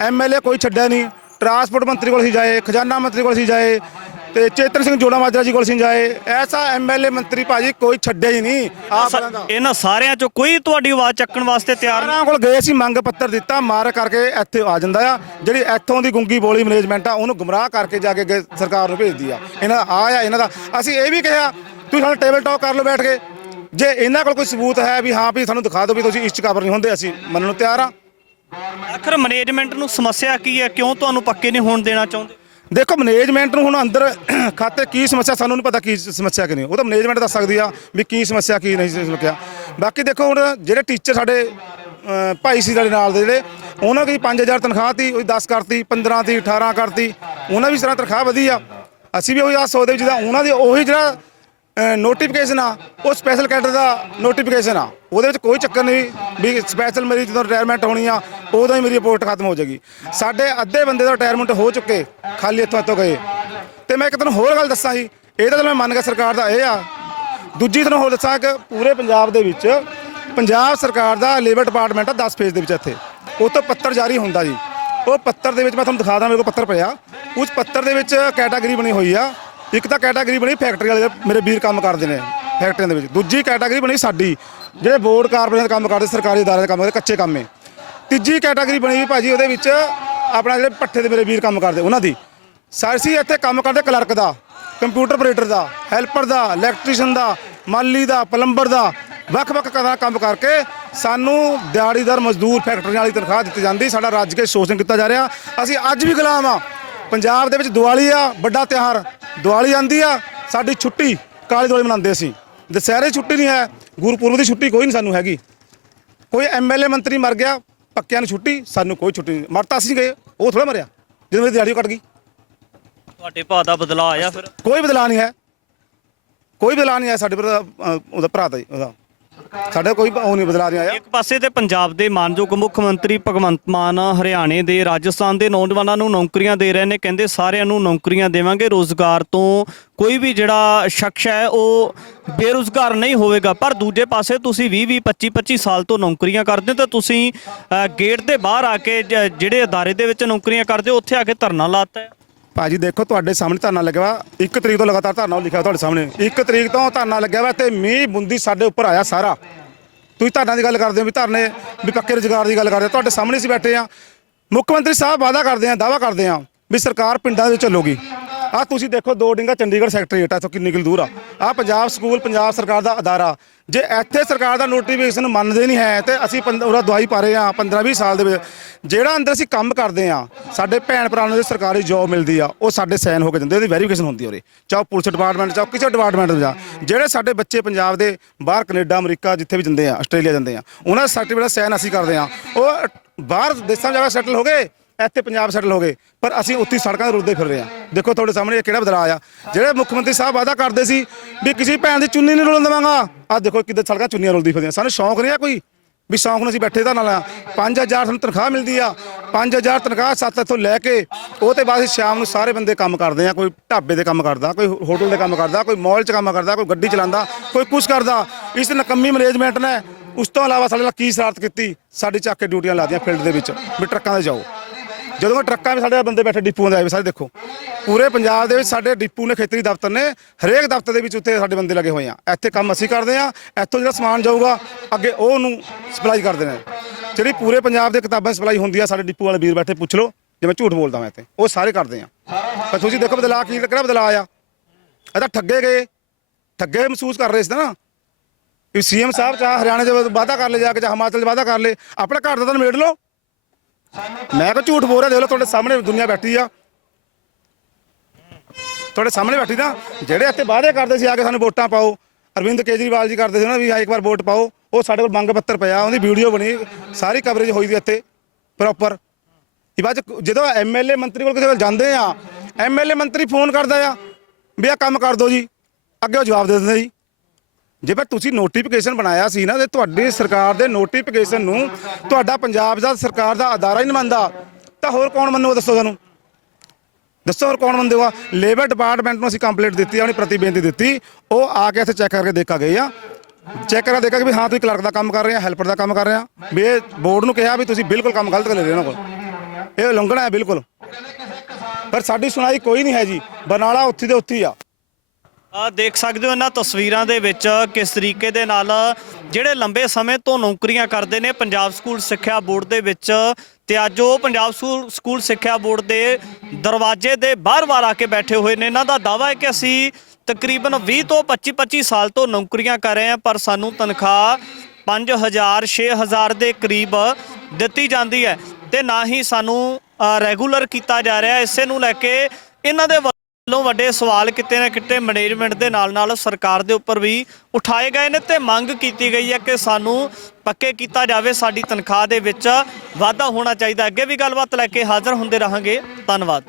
MLA ਕੋਈ ਛੱਡਿਆ ਨਹੀਂ। ਟਰਾਂਸਪੋਰਟ ਮੰਤਰੀ ਕੋਲ ਅਸੀਂ ਜਾਏ, ਖਜ਼ਾਨਾ ਮੰਤਰੀ ਕੋਲ ਅਸੀਂ ਜਾਏ, ਤੇ ਚੇਤਨ ਸਿੰਘ ਜੋੜਾ ਮਾਜਰਾ ਜੀ ਕੋਲ ਅਸੀਂ ਜਾਏ। ਐਸਾ MLA ਮੰਤਰੀ ਭਾਜੀ ਕੋਈ ਛੱਡਿਆ ਹੀ ਨਹੀਂ। ਇਹਨਾਂ ਸਾਰਿਆਂ ਚੋਂ ਕੋਈ ਤੁਹਾਡੀ ਆਵਾਜ਼ ਚੱਕਣ ਵਾਸਤੇ ਤਿਆਰ ਨਹੀਂ? ਸਾਰਿਆਂ ਕੋਲ ਗਏ ਸੀ, ਮੰਗ ਪੱਤਰ ਦਿੱਤਾ, ਮਾਰ ਕਰਕੇ ਇੱਥੇ ਆ ਜਾਂਦਾ ਆ। ਜਿਹੜੀ ਇੱਥੋਂ ਦੀ ਗੁੰਗੀ ਬੋਲੀ ਮੈਨੇਜਮੈਂਟ ਆ, ਉਹਨੂੰ ਗੁੰਮਰਾਹ ਕਰਕੇ ਜਾ ਕੇ ਅੱਗੇ ਸਰਕਾਰ ਨੂੰ ਭੇਜਦੀ ਆ। ਇਹਨਾਂ ਦਾ ਆ ਇਹਨਾਂ ਦਾ ਅਸੀਂ ਇਹ ਵੀ ਕਿਹਾ ਤੁਸੀਂ ਸਾਨੂੰ ਟੇਬਲ ਟਾਕ ਕਰ ਲਓ ਬੈਠ ਕੇ। ਜੇ ਇਹਨਾਂ ਕੋਲ ਕੋਈ ਸਬੂਤ ਹੈ ਵੀ ਹਾਂ ਵੀ ਸਾਨੂੰ ਦਿਖਾ ਦਿਓ ਵੀ ਤੁਸੀਂ ਇਸ 'ਚ ਕਵਰ ਨਹੀਂ ਹੁੰਦੇ, ਅਸੀਂ ਮੰਨਣ ਨੂੰ ਤਿਆਰ ਆ। ਆਖਰ ਮੈਨੇਜਮੈਂਟ ਨੂੰ ਸਮੱਸਿਆ ਕੀ ਹੈ? ਕਿਉਂ ਤੁਹਾਨੂੰ ਪੱਕੇ ਨਹੀਂ ਹੋਣ ਦੇਣਾ ਚਾਹੁੰਦੇ? ਦੇਖੋ ਮੈਨੇਜਮੈਂਟ ਨੂੰ ਹੁਣ ਅੰਦਰ ਖਾਤੇ ਕੀ ਸਮੱਸਿਆ, ਸਾਨੂੰ ਨਹੀਂ ਪਤਾ ਕੀ ਸਮੱਸਿਆ ਕਿ ਨਹੀਂ, ਉਹ ਤਾਂ ਮੈਨੇਜਮੈਂਟ ਦੱਸ ਸਕਦੀ ਆ ਵੀ ਕੀ ਸਮੱਸਿਆ ਕੀ ਨਹੀਂ ਸਮੱਸਿਆ। ਬਾਕੀ ਦੇਖੋ ਹੁਣ ਜਿਹੜੇ ਟੀਚਰ ਸਾਡੇ ਭਾਈ ਸੀ ਸਾਡੇ ਨਾਲ ਦੇ ਜਿਹੜੇ, ਉਹਨਾਂ ਦੀ 5000 ਤਨਖਾਹ ਤੀ, ਉਹ 10 ਕਰਤੀ, 15 ਤੀ, 18 ਕਰਤੀ। ਉਹਨਾਂ ਵੀ ਇਸ ਤਰ੍ਹਾਂ ਤਨਖਾਹ ਵਧੀ ਆ। ਅਸੀਂ ਵੀ ਉਹੀ ਆ ਸੋਚਦੇ ਵੀ ਜਿੱਦਾਂ ਉਹਨਾਂ ਦੀ ਉਹੀ ਜਿਹੜਾ ਨੋਟੀਫਿਕੇਸ਼ਨ ਆ, ਉਹ ਸਪੈਸ਼ਲ ਕੈਡਰ ਦਾ ਨੋਟੀਫਿਕੇਸ਼ਨ ਆ। ਉਹਦੇ ਵਿੱਚ ਕੋਈ ਚੱਕਰ ਨਹੀਂ ਵੀ ਸਪੈਸ਼ਲ ਮੇਰੀ ਜਦੋਂ ਰਿਟਾਇਰਮੈਂਟ ਹੋਣੀ ਆ ਉਦੋਂ ਹੀ ਮੇਰੀ ਰਿਪੋਰਟ ਖਤਮ ਹੋ ਜਾਏਗੀ। ਸਾਡੇ ਅੱਧੇ ਬੰਦੇ ਦਾ ਰਿਟਾਇਰਮੈਂਟ ਹੋ ਚੁੱਕੇ, ਖਾਲੀ ਇੱਥੋਂ ਗਏ। ਤੇ ਮੈਂ ਇੱਕ ਤੁਹਾਨੂੰ ਹੋਰ ਗੱਲ ਦੱਸਾਂ ਜੀ, ਇਹ ਤਾਂ ਮੈਂ ਮੰਨ ਗਿਆ ਸਰਕਾਰ ਦਾ ਇਹ ਆ। ਦੂਜੀ ਤੁਹਾਨੂੰ ਹੋਰ ਦੱਸਾਂ ਕਿ ਪੂਰੇ ਪੰਜਾਬ ਦੇ ਵਿੱਚ ਪੰਜਾਬ ਸਰਕਾਰ ਦਾ ਲੇਬਰ ਡਿਪਾਰਟਮੈਂਟ ਆ 10 ਫੇਜ਼ ਦੇ ਵਿੱਚ। ਇੱਥੇ ਉਹ ਤੋਂ ਪੱਤਰ ਜਾਰੀ ਹੁੰਦਾ ਜੀ। ਉਹ ਪੱਤਰ ਦੇ ਵਿੱਚ ਮੈਂ ਤੁਹਾਨੂੰ ਦਿਖਾ ਦਾਂ, ਮੇਰੇ ਕੋਲ ਪੱਤਰ ਪਿਆ। ਉਸ ਪੱਤਰ ਦੇ ਵਿੱਚ ਕੈਟਾਗਰੀ ਬਣੀ ਹੋਈ ਆ। ਇੱਕ ਤਾਂ ਕੈਟਾਗਰੀ ਬਣੀ ਫੈਕਟਰੀ ਵਾਲੇ, ਮੇਰੇ ਵੀਰ ਕੰਮ ਕਰਦੇ ਨੇ ਫੈਕਟਰੀਆਂ ਦੇ ਵਿੱਚ। ਦੂਜੀ ਕੈਟਾਗਰੀ ਬਣੀ ਸਾਡੀ, ਜਿਹੜੇ ਬੋਰਡ ਕਾਰਪੋਰੇਸ਼ਨ ਦੇ ਕੰਮ ਕਰਦੇ, ਸਰਕਾਰੀ ਅਦਾਰੇ ਦੇ ਕੰਮ ਕਰਦੇ, ਕੱਚੇ ਕੰਮੇ। ਤੀਜੀ ਕੈਟਾਗਰੀ ਬਣੀ ਵੀ ਭਾਜੀ ਉਹਦੇ ਵਿੱਚ ਆਪਣਾ ਜਿਹੜੇ ਪੱਠੇ ਦੇ ਮੇਰੇ ਵੀਰ ਕੰਮ ਕਰਦੇ ਉਹਨਾਂ ਦੀ। ਸਾਰੀ ਇੱਥੇ ਕੰਮ ਕਰਦੇ ਕਲਰਕ ਦਾ, ਕੰਪਿਊਟਰ ਆਪਰੇਟਰ ਦਾ, ਹੈਲਪਰ ਦਾ, ਇਲੈਕਟ੍ਰੀਸ਼ੀਅਨ ਦਾ, ਮਾਲੀ ਦਾ, ਪਲੰਬਰ ਦਾ, ਵੱਖ-ਵੱਖ ਕੰਮ ਕਰਕੇ ਸਾਨੂੰ ਦਿਹਾੜੀਦਾਰ ਮਜ਼ਦੂਰ ਫੈਕਟਰੀਆਂ ਵਾਲੀ ਤਨਖਾਹ ਦਿੱਤੀ ਜਾਂਦੀ। ਸਾਡਾ ਰੱਜ ਕੇ ਸ਼ੋਸ਼ਣ ਕੀਤਾ ਜਾ ਰਿਹਾ। ਅਸੀਂ ਅੱਜ ਵੀ ਗੁਲਾਮ ਆ। ਪੰਜਾਬ ਦੇ ਵਿੱਚ ਦੀਵਾਲੀ ਆ, ਵੱਡਾ ਤਿਉਹਾਰ ਦੀਵਾਲੀ ਆਉਂਦੀ ਆ, ਸਾਡੀ ਛੁੱਟੀ ਕਾਲੀ ਦੀਵਾਲੀ ਮਨਾਉਂਦੇ ਅਸੀਂ। ਦੁਸਹਿਰੇ ਛੁੱਟੀ ਨਹੀਂ ਹੈ, ਗੁਰਪੁਰਬ ਦੀ ਛੁੱਟੀ ਕੋਈ ਨਹੀਂ ਸਾਨੂੰ ਹੈਗੀ। ਕੋਈ MLA ਮੰਤਰੀ ਮਰ ਗਿਆ, ਪੱਕਿਆਂ ਨੂੰ ਛੁੱਟੀ, ਸਾਨੂੰ ਕੋਈ ਛੁੱਟੀ ਨਹੀਂ। ਮਰਤਾ ਅਸੀਂ ਗਏ, ਉਹ ਥੋੜਾ ਮਰਿਆ ਜਦੋਂ ਮੇਰੀ ਦਿਹਾੜੀ ਕੱਟ ਗਈ। ਤੁਹਾਡੇ ਭਾਅ ਦਾ ਬਦਲਾਅ ਆਇਆ? ਫਿਰ ਕੋਈ ਬਦਲਾਅ ਨਹੀਂ ਹੈ, ਕੋਈ ਬਦਲਾਅ ਨਹੀਂ ਆਇਆ ਸਾਡੇ ਪਰ। ਉਹਦਾ ਭਰਾ ਦਾ ਉਹਦਾ ਸਾਡੇ ਕੋਈ ਉਹ ਨਹੀਂ ਬਦਲਾਅ ਨਹੀਂ ਆਇਆ। ਇੱਕ ਪਾਸੇ ਤੇ ਪੰਜਾਬ ਦੇ ਮਾਨਯੋਗ ਮੁੱਖ ਮੰਤਰੀ ਭਗਵੰਤ ਮਾਨ ਹਰਿਆਣੇ ਦੇ, ਰਾਜਸਥਾਨ ਦੇ ਨੌਜਵਾਨਾਂ ਨੂੰ ਨੌਕਰੀਆਂ ਦੇ ਰਹੇ ਨੇ। ਕਹਿੰਦੇ ਸਾਰਿਆਂ ਨੂੰ ਨੌਕਰੀਆਂ ਦੇਵਾਂਗੇ, ਰੋਜ਼ਗਾਰ ਤੋਂ ਕੋਈ ਵੀ ਜਿਹੜਾ ਸ਼ਖਸ ਹੈ ਉਹ ਬੇਰੁਜ਼ਗਾਰ ਨਹੀਂ ਹੋਵੇਗਾ। ਪਰ ਦੂਜੇ ਪਾਸੇ ਤੁਸੀਂ 20 25 ਸਾਲ ਤੋਂ ਨੌਕਰੀਆਂ ਕਰਦੇ ਹੋ ਤਾਂ ਤੁਸੀਂ ਗੇਟ ਦੇ ਬਾਹਰ ਆ ਕੇ ਜਿਹੜੇ ਅਦਾਰੇ ਦੇ ਵਿੱਚ ਨੌਕਰੀਆਂ ਕਰਦੇ ਹੋ ਉੱਥੇ ਆ ਕੇ ਧਰਨਾ ਲਾਤਾ ਹੈ। ਭਾਜੀ ਦੇਖੋ ਤੁਹਾਡੇ ਸਾਹਮਣੇ ਧਰਨਾ ਲੱਗਿਆ ਵਾ 1 ਤਰੀਕ ਤੋਂ ਲਗਾਤਾਰ ਧਰਨਾ ਲਿਖਿਆ ਤੁਹਾਡੇ ਸਾਹਮਣੇ 1 ਤਰੀਕ ਤੋਂ ਧਰਨਾ ਲੱਗਿਆ ਵਾ ਤੇ ਮੀਂਹ ਬੁੰਦੀ ਸਾਡੇ ਉੱਪਰ ਆਇਆ ਸਾਰਾ। ਤੁਸੀਂ ਧਰਨਾ ਦੀ ਗੱਲ ਕਰਦੇ ਹੋ ਵੀ ਧਰਨੇ ਵੀ ਪੱਕੇ ਰੁਜ਼ਗਾਰ ਦੀ ਗੱਲ ਕਰਦੇ, ਤੁਹਾਡੇ ਸਾਹਮਣੇ ਅਸੀਂ ਬੈਠੇ ਆ। ਮੁੱਖ ਮੰਤਰੀ ਸਾਹਿਬ ਵਾਅਦਾ ਕਰਦੇ ਆ, ਦਾਅਵਾ ਕਰਦੇ ਆ ਵੀ ਸਰਕਾਰ ਪਿੰਡਾਂ ਦੇ ਵਿੱਚ ਚੱਲੂਗੀ। ਆਹ ਤੁਸੀਂ ਦੇਖੋ 2 ਡਿੰਗਾ ਚੰਡੀਗੜ੍ਹ ਸੈਕਟਰੀਏਟ ਆ, ਇੱਥੋਂ ਕਿੰਨੀ ਕੁ ਦੂਰ ਆ। ਆਹ ਪੰਜਾਬ ਸਕੂਲ ਪੰਜਾਬ ਸਰਕਾਰ ਦਾ ਅਦਾਰਾ। ਜੇ ਇੱਥੇ ਸਰਕਾਰ ਦਾ ਨੋਟੀਫਿਕੇਸ਼ਨ ਮੰਨਦੇ ਨਹੀਂ ਹੈ ਤੇ ਅਸੀਂ ਉਹਦਾ ਦਵਾਈ ਪਾ ਰਹੇ ਆ 15-20 ਸਾਲ ਦੇ ਵਿੱਚ। ਜਿਹੜਾ ਅੰਦਰ ਅਸੀਂ ਕੰਮ ਕਰਦੇ ਆ, ਸਾਡੇ ਭੈਣ ਭਰਾਵਾਂ ਨੂੰ ਸਰਕਾਰੀ ਜੋਬ ਮਿਲਦੀ ਆ, ਉਹ ਸਾਡੇ ਸਾਈਨ ਹੋ ਕੇ ਜਾਂਦੇ, ਉਹਦੀ ਵੈਰੀਫਿਕੇਸ਼ਨ ਹੁੰਦੀ ਆ ਉਰੇ, ਚਾਹੇ ਪੁਲਿਸ ਡਿਪਾਰਟਮੈਂਟ, ਚਾਹੇ ਕਿਸੇ ਡਿਪਾਰਟਮੈਂਟ ਦੇ ਜਾ। ਜਿਹੜੇ ਸਾਡੇ ਬੱਚੇ ਪੰਜਾਬ ਦੇ ਬਾਹਰ ਕੈਨੇਡਾ, ਅਮਰੀਕਾ, ਜਿੱਥੇ ਵੀ ਜਾਂਦੇ ਆ, ਆਸਟ੍ਰੇਲੀਆ ਜਾਂਦੇ ਆ, ਉਹਨਾਂ ਦਾ ਸਰਟੀਫਿਕੇਟ ਸਾਈਨ ਅਸੀਂ ਕਰਦੇ ਆ। ਉਹ ਬਾਹਰ ਦੇਸ਼ਾਂ 'ਚ ਜਾ ਕੇ ਸੈਟਲ ਹੋ ਗਏ, ਇੱਥੇ ਪੰਜਾਬ ਸੈਟਲ ਹੋ ਗਏ, ਪਰ ਅਸੀਂ ਉੱਥੇ ਸੜਕਾਂ 'ਤੇ ਰੁਲਦੇ ਫਿਰ ਰਹੇ ਹਾਂ। ਦੇਖੋ ਤੁਹਾਡੇ ਸਾਹਮਣੇ ਕਿਹੜਾ ਬਦਲਾਅ ਆ। ਜਿਹੜੇ ਮੁੱਖ ਮੰਤਰੀ ਸਾਹਿਬ ਵਾਅਦਾ ਕਰਦੇ ਸੀ ਵੀ ਕਿਸੇ ਭੈਣ ਦੀ ਚੁੰਨੀ ਨਹੀਂ ਰੁਲਣ ਦੇਵਾਂਗਾ, ਆਹ ਦੇਖੋ ਕਿੱਦਾਂ ਸੜਕਾਂ ਚੁੰਨੀਆਂ ਰੁਲਦੀ ਫਿਰਦੀਆਂ। ਸਾਨੂੰ ਸ਼ੌਂਕ ਨਹੀਂ ਆ ਕੋਈ ਵੀ ਸ਼ੌਂਕ ਨੂੰ ਅਸੀਂ ਬੈਠੇ ਤਾਂ ਨਾਲ ਆ 5000 ਸਾਨੂੰ ਤਨਖਾਹ ਮਿਲਦੀ ਆ 5000 ਤਨਖਾਹ 7 ਇੱਥੋਂ ਲੈ ਕੇ ਉਹ ਤੇ ਬਾਅਦ ਸ਼ਾਮ ਨੂੰ ਸਾਰੇ ਬੰਦੇ ਕੰਮ ਕਰਦੇ ਆ ਕੋਈ ਢਾਬੇ ਦੇ ਕੰਮ ਕਰਦਾ ਕੋਈ ਹੋਟਲ ਦੇ ਕੰਮ ਕਰਦਾ ਕੋਈ ਮਾਲ 'ਚ ਕੰਮ ਕਰਦਾ ਕੋਈ ਗੱਡੀ ਚਲਾਉਂਦਾ ਕੋਈ ਕੁਛ ਕਰਦਾ ਇਸ ਨਕੰਮੀ ਮੈਨੇਜਮੈਂਟ ਨੇ ਉਸ ਤੋਂ ਇਲਾਵਾ ਸਾਡੇ ਨਾਲ ਕੀ ਸ਼ਰਾਰਤ ਕੀਤੀ ਸਾਡੀ ਚੱਕ ਕੇ ਡਿਊਟੀਆਂ ਲਾਦੀਆਂ ਫੀਲਡ ਦੇ ਵਿੱਚ ਵੀ ਟਰੱਕਾਂ 'ਤੇ ਜਾਓ ਜਦੋਂ ਟਰੱਕਾਂ ਵਿੱਚ ਸਾਡੇ ਬੰਦੇ ਬੈਠੇ ਡਿਪੂਆਂ ਦੇ ਆਏ ਸਾਰੇ ਦੇਖੋ ਪੂਰੇ ਪੰਜਾਬ ਦੇ ਵਿੱਚ ਸਾਡੇ ਡਿਪੂ ਨੇ ਖੇਤਰੀ ਦਫ਼ਤਰ ਨੇ ਹਰੇਕ ਦਫ਼ਤਰ ਦੇ ਵਿੱਚ ਉੱਥੇ ਸਾਡੇ ਬੰਦੇ ਲੱਗੇ ਹੋਏ ਆ ਇੱਥੇ ਕੰਮ ਅਸੀਂ ਕਰਦੇ ਆ ਇੱਥੋਂ ਜਿਹੜਾ ਸਮਾਨ ਜਾਊਗਾ ਅੱਗੇ ਉਹ ਉਹਨੂੰ ਸਪਲਾਈ ਕਰਦੇ ਨੇ ਜਿਹੜੀ ਪੂਰੇ ਪੰਜਾਬ ਦੇ ਕਿਤਾਬਾਂ ਸਪਲਾਈ ਹੁੰਦੀ ਆ ਸਾਡੇ ਡਿਪੂ ਵਾਲੇ ਵੀਰ ਬੈਠੇ ਪੁੱਛ ਲਓ ਜੇ ਮੈਂ ਝੂਠ ਬੋਲਦਾ ਮੈਂ ਇੱਥੇ ਉਹ ਸਾਰੇ ਕਰਦੇ ਆ ਪਰ ਤੁਸੀਂ ਦੇਖੋ ਬਦਲਾਅ ਕਿਹੜਾ ਬਦਲਾਅ ਆ ਇਹ ਤਾਂ ਠੱਗੇ ਮਹਿਸੂਸ ਕਰ ਰਹੇ ਸੀ ਨਾ ਕਿ ਸੀਐਮ ਸਾਹਿਬ ਚਾਹ ਹਰਿਆਣੇ 'ਚ ਵਾਅਦਾ ਕਰ ਲੈ ਜਾ ਕੇ ਜਾਂ ਹਿਮਾਚਲ 'ਚ ਵਾਅਦਾ ਕਰ ਲੈ ਆਪਣੇ ਘਰ ਦਾ ਤਾਂ ਨਿਬੇੜ ਲਓ ਮੈਂ ਕੋ ਝੂਠ ਬੋਲ ਰਿਹਾ ਦੇਖ ਲਓ ਤੁਹਾਡੇ ਸਾਹਮਣੇ ਦੁਨੀਆ ਬੈਠੀ ਆ ਤੁਹਾਡੇ ਸਾਹਮਣੇ ਬੈਠੀ ਨਾ ਜਿਹੜੇ ਇੱਥੇ ਵਾਅਦੇ ਕਰਦੇ ਸੀ ਆ ਕੇ ਸਾਨੂੰ ਵੋਟਾਂ ਪਾਓ ਅਰਵਿੰਦ ਕੇਜਰੀਵਾਲ ਜੀ ਕਰਦੇ ਸੀ ਨਾ ਵੀ ਇੱਕ ਵਾਰ ਵੋਟ ਪਾਓ ਉਹ ਸਾਡੇ ਕੋਲ ਮੰਗ ਪੱਤਰ ਪਿਆ ਉਹਦੀ ਵੀਡੀਓ ਬਣੀ ਸਾਰੀ ਕਵਰੇਜ ਹੋਈ ਦੀ ਇੱਥੇ ਪ੍ਰੋਪਰ ਇਹ ਬਾਅਦ ਜਦੋਂ ਐਮਐਲਏ ਮੰਤਰੀ ਕੋਲ ਕਿਸੇ ਕੋਲ ਜਾਂਦੇ ਆ ਐਮਐਲਏ ਮੰਤਰੀ ਫੋਨ ਕਰਦਾ ਆ ਵੀ ਆ ਕੰਮ ਕਰ ਦਿਓ ਜੀ ਅੱਗੇ ਉਹ ਜਵਾਬ ਦੇ ਦਿੰਦੇ ਜੀ ਜੇ ਫਿਰ ਤੁਸੀਂ ਨੋਟੀਫਿਕੇਸ਼ਨ ਬਣਾਇਆ ਸੀ ਨਾ ਤੇ ਤੁਹਾਡੀ ਸਰਕਾਰ ਦੇ ਨੋਟੀਫਿਕੇਸ਼ਨ ਨੂੰ ਤੁਹਾਡਾ ਪੰਜਾਬ ਦਾ ਸਰਕਾਰ ਦਾ ਅਦਾਰਾ ਹੀ ਨਹੀਂ ਮੰਨਦਾ ਤਾਂ ਹੋਰ ਕੌਣ ਮੰਨੂਗਾ ਦੱਸੋ ਸਾਨੂੰ ਦੱਸੋ ਹੋਰ ਕੌਣ ਮੰਨੇਗਾ ਲੇਬਰ ਡਿਪਾਰਟਮੈਂਟ ਨੂੰ ਅਸੀਂ ਕੰਪਲੇਂਟ ਦਿੱਤੀ ਆਪਣੀ ਪ੍ਰਤੀ ਬੇਨਤੀ ਦਿੱਤੀ ਉਹ ਆ ਕੇ ਇੱਥੇ ਚੈੱਕ ਕਰਕੇ ਦੇਖਾ ਗਏ ਆ ਚੈੱਕ ਕਰਕੇ ਦੇਖਾ ਕਿ ਵੀ ਹਾਂ ਤੁਸੀਂ ਕਲਰਕ ਦਾ ਕੰਮ ਕਰ ਰਹੇ ਆ ਹੈਲਪਰ ਦਾ ਕੰਮ ਕਰ ਰਹੇ ਆ ਵੀ ਇਹ ਬੋਰਡ ਨੂੰ ਕਿਹਾ ਵੀ ਤੁਸੀਂ ਬਿਲਕੁਲ ਕੰਮ ਗਲਤ ਕਰ ਲੈ ਰਹੇ ਹੋ ਉਹਨਾਂ ਕੋਲ ਇਹ ਉਲੰਘਣਾ ਹੈ ਬਿਲਕੁਲ ਪਰ ਸਾਡੀ ਸੁਣਾਈ ਕੋਈ ਨਹੀਂ ਹੈ ਜੀ ਬਰਨਾਲਾ ਉੱਥੇ ਦੇ ਉੱਥੇ ਹੀ ਆ ਦੇਖ ਸਕਦੇ ਹੋ ਇਹਨਾਂ ਤਸਵੀਰਾਂ ਦੇ ਵਿੱਚ ਕਿਸ ਤਰੀਕੇ ਦੇ ਨਾਲ ਜਿਹੜੇ ਲੰਬੇ ਸਮੇਂ ਤੋਂ ਨੌਕਰੀਆਂ ਕਰਦੇ ਨੇ ਪੰਜਾਬ ਸਕੂਲ ਸਿੱਖਿਆ ਬੋਰਡ ਦੇ ਵਿੱਚ ਤੇ ਅੱਜ ਉਹ ਪੰਜਾਬ ਸਕੂਲ ਸਿੱਖਿਆ ਬੋਰਡ ਦੇ ਦਰਵਾਜ਼ੇ ਦੇ ਬਾਹਰ ਆ ਕੇ ਬੈਠੇ ਹੋਏ ਨੇ ਇਹਨਾਂ ਦਾ ਦਾਅਵਾ ਹੈ ਕਿ ਅਸੀਂ ਤਕਰੀਬਨ 20 ਤੋਂ 25 ਸਾਲ ਤੋਂ ਨੌਕਰੀਆਂ ਕਰ ਰਹੇ ਹਾਂ ਪਰ ਸਾਨੂੰ ਤਨਖਾਹ 5000 6000 ਦੇ ਕਰੀਬ ਦਿੱਤੀ ਜਾਂਦੀ ਹੈ ਤੇ ਨਾ ਹੀ ਸਾਨੂੰ ਰੈਗੂਲਰ ਕੀਤਾ ਜਾ ਰਿਹਾ ਇਸੇ ਨੂੰ ਲੈ ਕੇ ਇਹਨਾਂ ਦੇ ਵੱਲੋਂ ਵੱਡੇ ਸਵਾਲ ਕਿਤੇ ਨਾ ਕਿਤੇ ਮੈਨੇਜਮੈਂਟ ਦੇ ਨਾਲ ਸਰਕਾਰ ਦੇ ਉੱਪਰ ਵੀ ਉਠਾਏ ਗਏ ਨੇ ਤੇ ਮੰਗ ਕੀਤੀ ਗਈ ਹੈ ਕਿ ਸਾਨੂੰ ਪੱਕੇ ਕੀਤਾ ਜਾਵੇ ਸਾਡੀ ਤਨਖਾਹ ਦੇ ਵਿੱਚ ਵਾਧਾ ਹੋਣਾ ਚਾਹੀਦਾ ਅੱਗੇ ਵੀ ਗੱਲਬਾਤ ਲੈ ਕੇ ਹਾਜ਼ਰ ਹੁੰਦੇ ਰਹਾਂਗੇ ਧੰਨਵਾਦ।